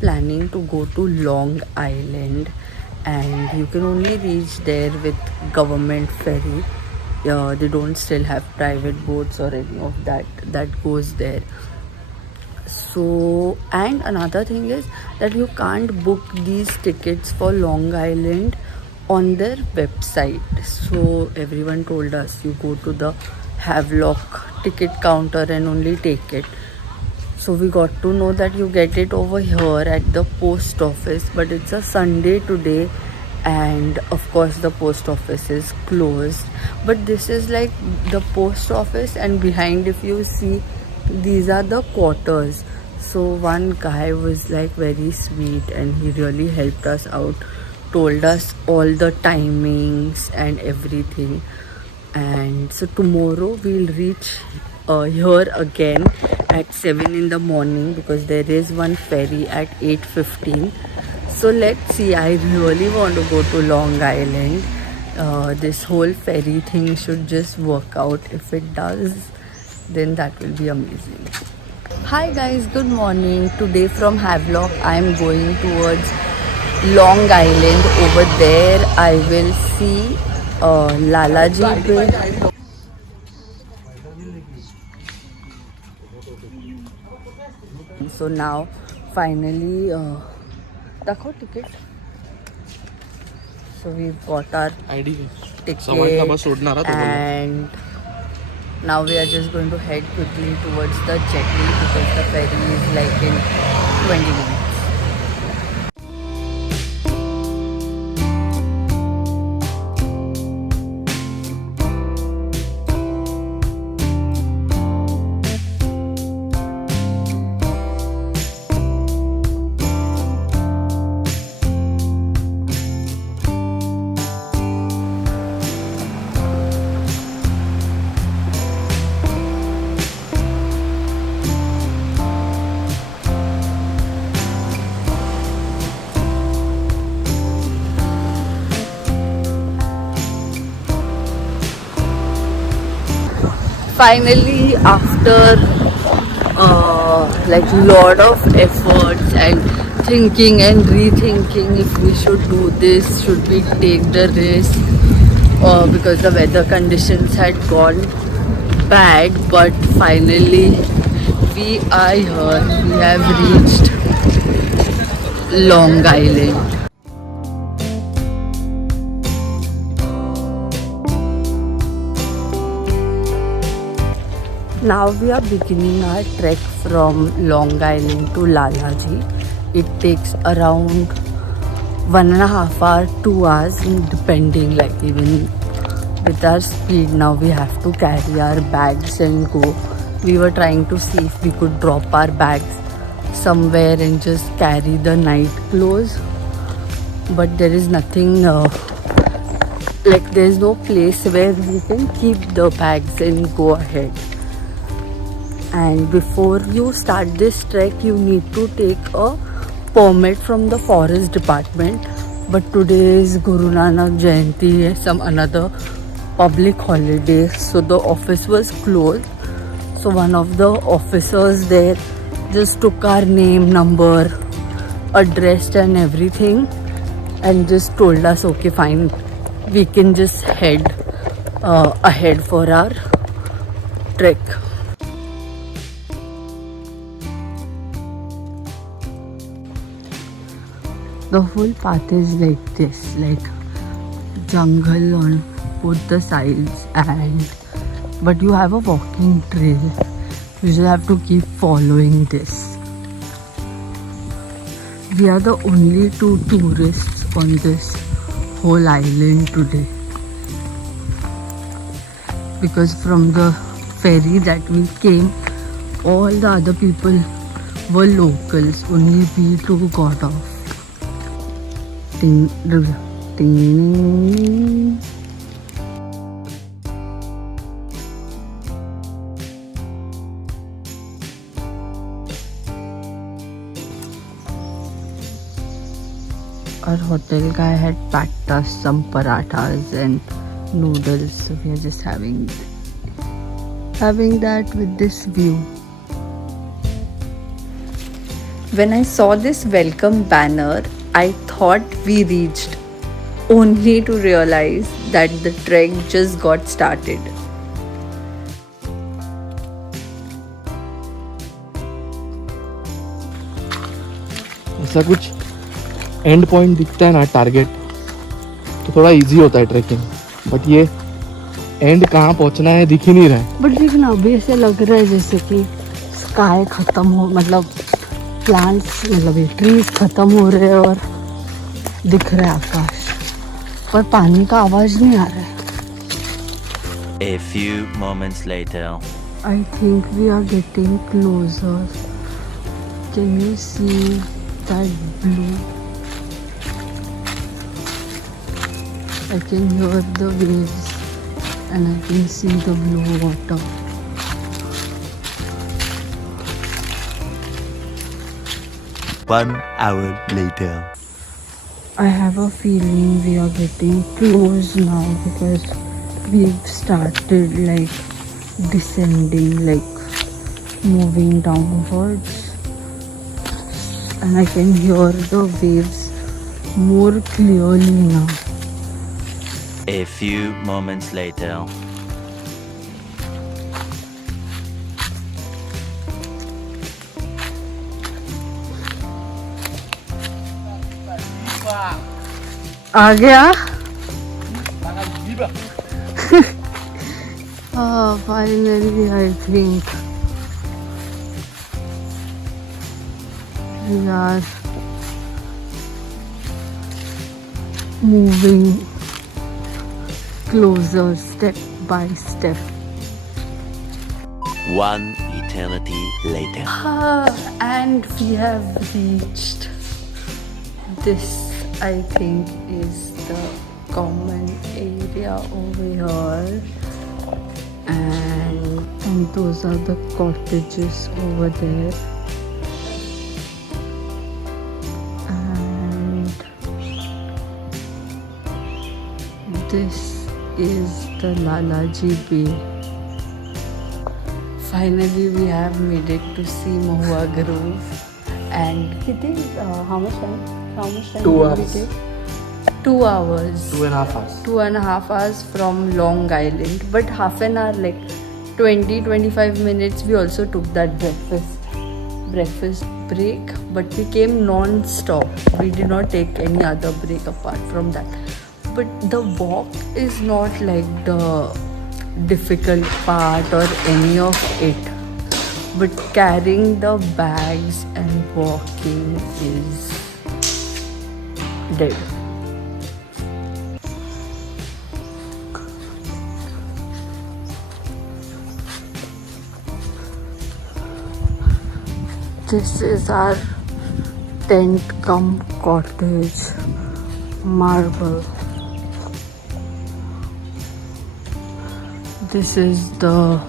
planning to go to Long Island, and you can only reach there with government ferry. They don't still have private boats or any of that goes there. So, and another thing is that you can't book these tickets for Long Island on their website. So everyone told us you go to the Havelock ticket counter and only take it. So we got to know that you get it over here at the post office, but it's a Sunday today, and of course the post office is closed. But this is like the post office, and behind, if you see, these are the quarters. So one guy was like very sweet and he really helped us out, told us all the timings and everything. And so tomorrow we'll reach here again at 7 in the morning, because there is one ferry at 8:15. So let's see. I really want to go to Long Island. This whole ferry thing should just work out. If it does, then that will be amazing. Hi guys, good morning. Today from Havelock I am going towards Long Island. Over there I will see Lalaji Bay. So now finally dakho ticket. So we've got our ID ticket, and now we are just going to head quickly towards the jetty, because the ferry is like in 20 minutes. Finally, after like lot of efforts and thinking and rethinking if we should do this, should we take the risk, because the weather conditions had gone bad, but finally we are here. We have reached Long Island. Now we are beginning our trek from Long Island to Lalaji. It takes around 1.5 hours, 2 hours, depending, like even with our speed. Now we have to carry our bags and go. We were trying to see if we could drop our bags somewhere and just carry the night clothes. But there is nothing, like there is no place where we can keep the bags and go ahead. And before you start this trek, you need to take a permit from the forest department. But today is Guru Nanak Jayanti, some another public holiday, so the office was closed. So one of the officers there just took our name, number, address and everything, and just told us, okay fine, we can just head ahead for our trek. The whole path is like this, like jungle on both the sides, but you have a walking trail. You just have to keep following this. We are the only 2 tourists on this whole island today, because from the ferry that we came, all the other people were locals. Only we 2 got off. Ding, ding. Our hotel guy had packed us some parathas and noodles, so we are just having that with this view. When I saw this welcome banner, I thought we reached, only to realize that the trek just got started. ऐसा कुछ and point दिखता है ना, target, तो थोड़ा easy होता है trekking. But ये एंड कहाँ पहुँचना है दिख ही नहीं रहा है. बट देखना अभी ऐसे लग रहा है जैसे कि स्काई खत्म हो, मतलब प्लांट्स, मतलब ये ट्रीज खत्म हो रहे हैं और दिख रहा है आकाश, पर पानी का आवाज नहीं आ रहा है. A few moments later. I think we are getting closer. Can you see that blue? I can hear the waves and I can see the blue water. One hour later. I have a feeling we are getting close now because we've started like descending, like moving downwards, and I can hear the waves more clearly now. A few moments later. आ गया. Finally I think we are moving closer step by step. One eternity later. And we have reached. This, I think, is the common area over here, and those are the cottages over there. And this is the Lalaji Bay. Finally, we have made it to see Mahua Grove. And how much time? How much time 2 did we hours. take? 2 hours. 2.5 hours. 2.5 hours from Long Island. But half an hour, like 20-25 minutes, we also took that breakfast break. But we came non-stop. We did not take any other break apart from that. But the walk is not like the difficult part or any of it. But carrying the bags and walking is dead. This is our tent cum cottage, marble. This is the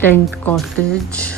tent cottage,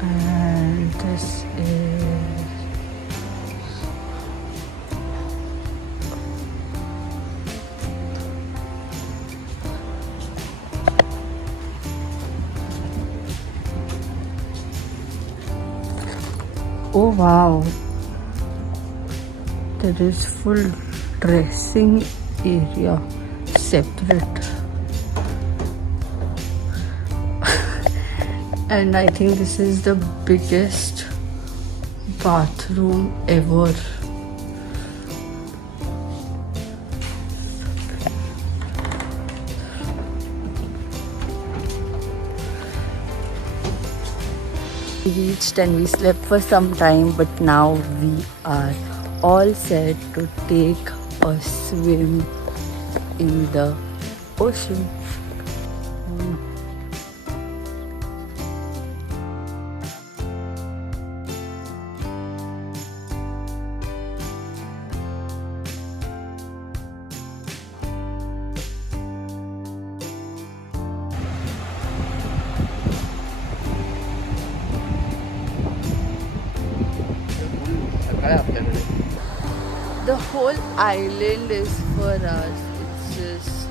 and this is oh wow, there is full dressing area separate. And I think this is the biggest bathroom ever. We reached and we slept for some time, but now we are all set to take a swim in the ocean. The whole island is for us. It's just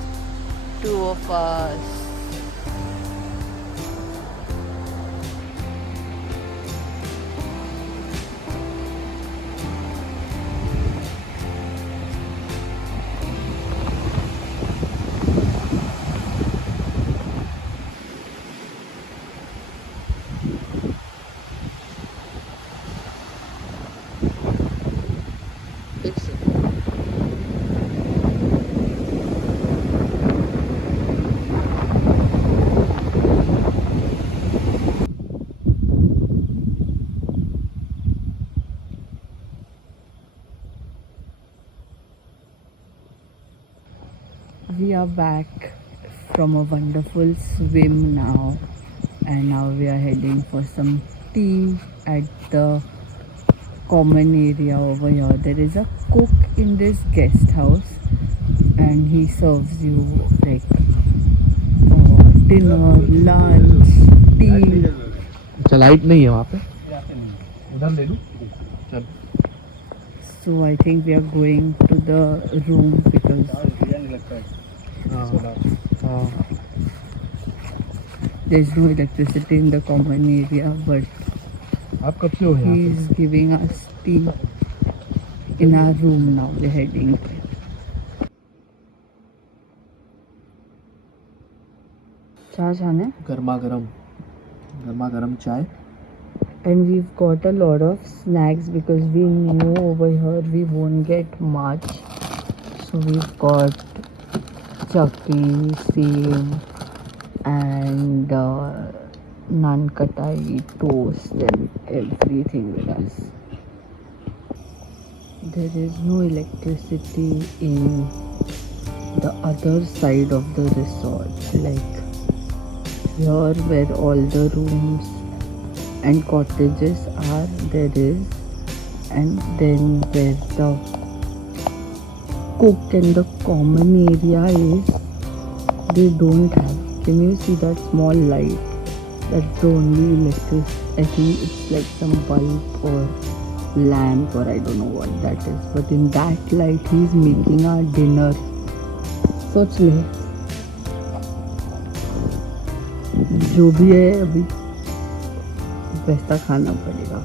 two of us. are back from a wonderful swim now, and now we are heading for some tea at the common area over here. There is a cook in this guest house, and he serves you like dinner, lunch, tea. अच्छा light नहीं है वहाँ पे, उधर ले लूँ चल. So I think we are going to the room because हाँ there's no electricity in the common area, but आप कब से हो यहाँ he is giving us tea in our room now. We're heading there. Cha chane? गर्मा गर्म चाय. And we've got a lot of snacks because we know over here we won't get much. So we've got chakki, seam, and naan katai, toast, and everything with us. There is no electricity in the other side of the resort, like here where all the rooms and cottages are, there is, and then where the cook and the common area is, they don't have. Can you see that small light? That's the only electricity. I think it's like some bulb or lamp or I don't know what that is, but in that light he's making our dinner. सोच ले जो भी है अभी वैसा खाना पड़ेगा.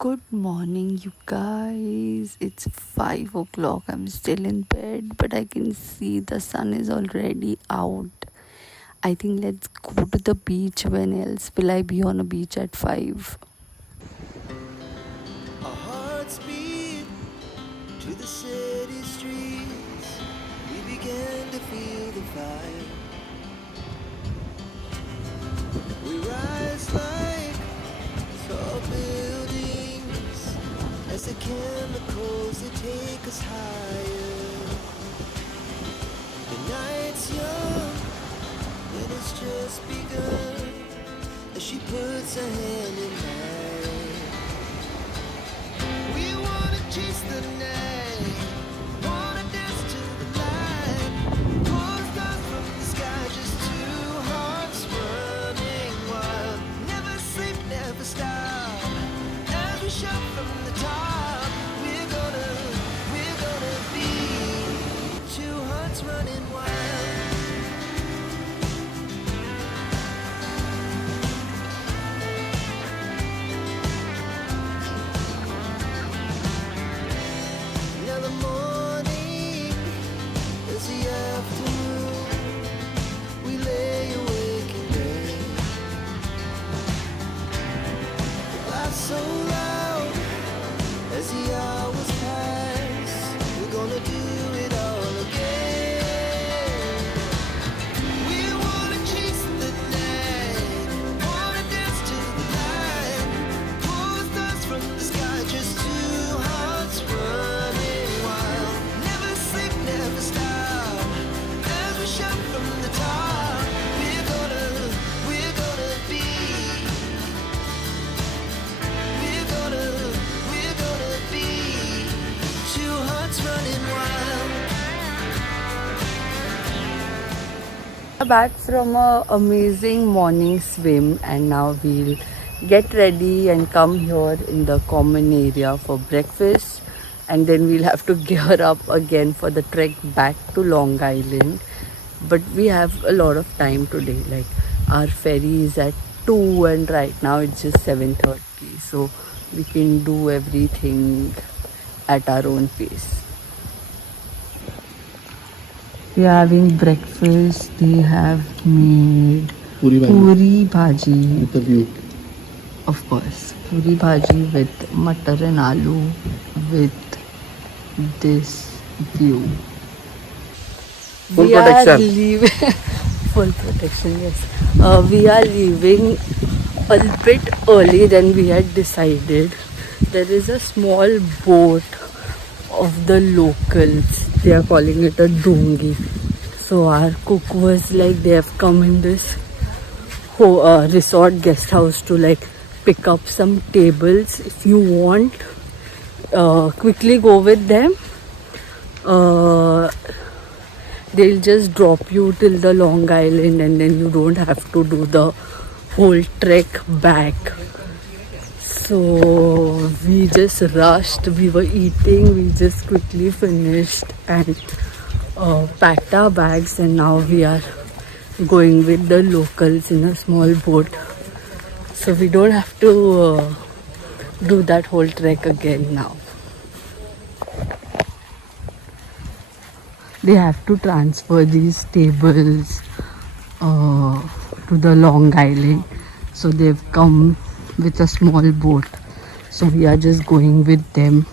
Good morning, you guys. It's 5 o'clock. I'm still in bed, but I can see the sun is already out. I think let's go to the beach. When else will I be on a beach at 5? Our hearts beat to the city streets. We began to feel the fire. We rise like tall buildings as the chemicals they take us higher. The night's young and it's just begun as she puts her hand in mine. We wanna chase the night, wanna dance to the light. Pull stars from the sky, just two hearts running wild. Never sleep, never stop. As we shout from the top, we're gonna be two hearts running wild. Now the morning is the afternoon. We lay awake in bed. The laughs so loud as the hours pass. We're gonna do it all again. We wanna chase the night, wanna dance to the light. Pull stars from the sky, just two hearts running wild. Never sleep, never stop. As we shout from the top, we're gonna be. We're gonna be two hearts running wild. Back from a amazing morning swim, and now we'll get ready and come here in the common area for breakfast, and then we'll have to gear up again for the trek back to Long Island. But we have a lot of time today, like our ferry is at 2 and right now it's just 7:30, so we can do everything at our own pace. We are having breakfast. They have made पूरी puri bhaji, with the view. of course. puri bhaji with matar and aloo with this view. Full We are protection. leaving full protection, yes. We are leaving a bit early than we had decided. There is a small boat of the locals. They are calling it a dongi. So our cook was like, they have come in this resort guest house to like pick up some tables. If you want, quickly go with them. They'll just drop you till the Long Island and then you don't have to do the whole trek back. So we just rushed, we were eating, we just quickly finished and packed our bags, and now we are going with the locals in a small boat. So we don't have to do that whole trek again now. They have to transfer these tables to the Long Island. So they've come with a small boat. So we are just going with them.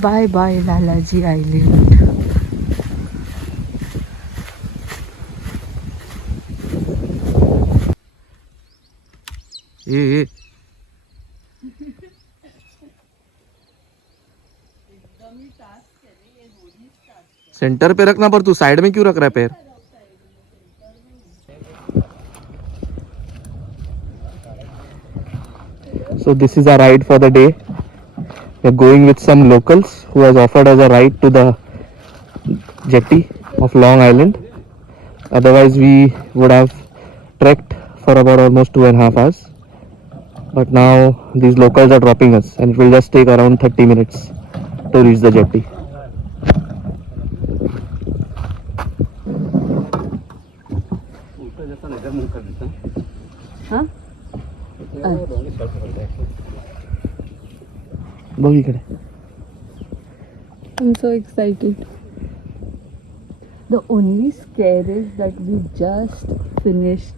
Bye bye Lalaji Island. A centre पे रखना, पर तू side में क्यों रख रहा है पैर? So this is our ride for the day. We are going with some locals who has offered us a ride to the jetty of Long Island. Otherwise we would have trekked for about almost 2.5 hours. But now these locals are dropping us and it will just take around 30 minutes to reach the jetty. Huh? बघ इकडे. I'm so excited. The only scare is that we just finished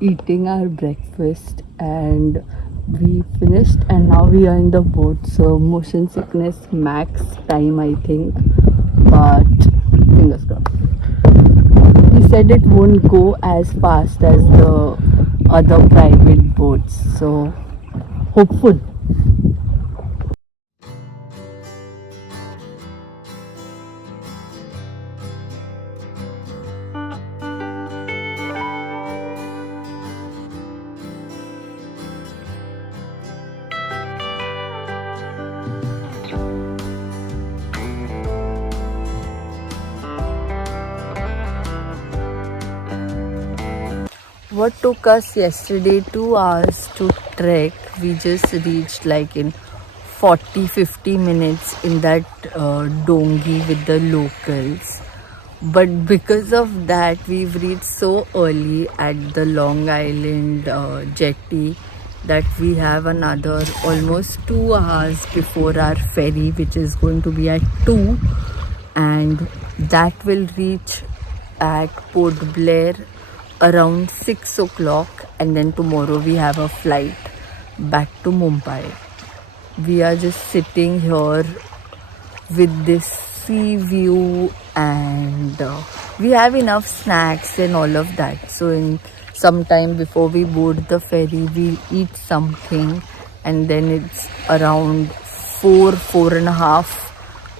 eating our breakfast and we finished and now we are in the boat. So motion sickness max time I think, but fingers crossed. He said it won't go as fast as the other private boats. So hopeful. What took us yesterday 2 hours to trek, we just reached like in 40-50 minutes in that dongi with the locals. But because of that, we've reached so early at the Long Island jetty that we have another almost 2 hours before our ferry, which is going to be at 2, and that will reach at Port Blair around 6 o'clock, and then tomorrow we have a flight back to Mumbai. We are just sitting here with this sea view and we have enough snacks and all of that. So in some time before we board the ferry, we'll eat something, and then it's around 4.5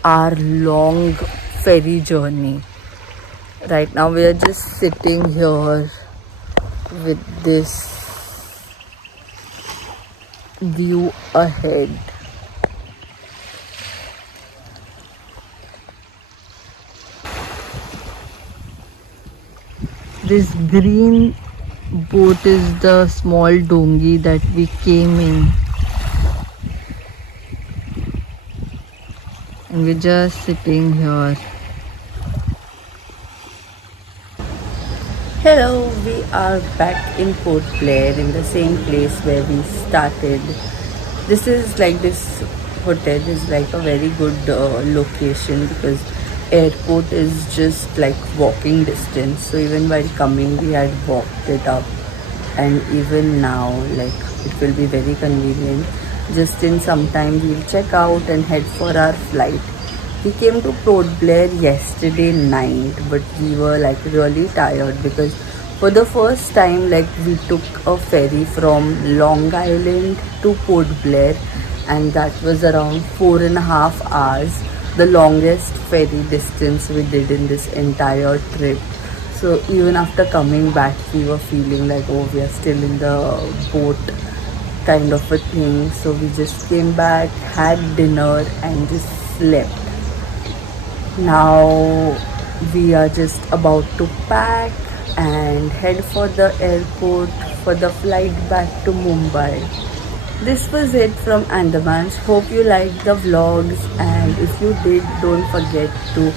hour long ferry journey. Right now we are just sitting here with this view ahead. This green boat is the small dongi that we came in. And we're just sitting here. Hello, we are back in Port Blair in the same place where we started. This is like this hotel is like a very good location because airport is just like walking distance. So even while coming, we had walked it up, and even now, like it will be very convenient. Just in some time, we'll check out and head for our flight. We came to Port Blair yesterday night, but we were like really tired because for the first time, like we took a ferry from Long Island to Port Blair, and that was around 4.5 hours, the longest ferry distance we did in this entire trip. So even after coming back, we were feeling like, oh, we are still in the boat kind of a thing. So we just came back, had dinner, and just slept. Now we are just about to pack and head for the airport for the flight back to Mumbai. This was it from Andamans. Hope you liked the vlogs, and if you did, don't forget to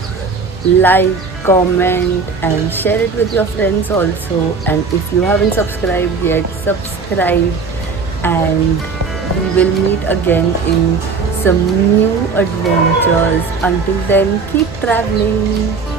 like, comment and share it with your friends also. And if you haven't subscribed yet, subscribe, and we will meet again in some new adventures. Until then, keep traveling.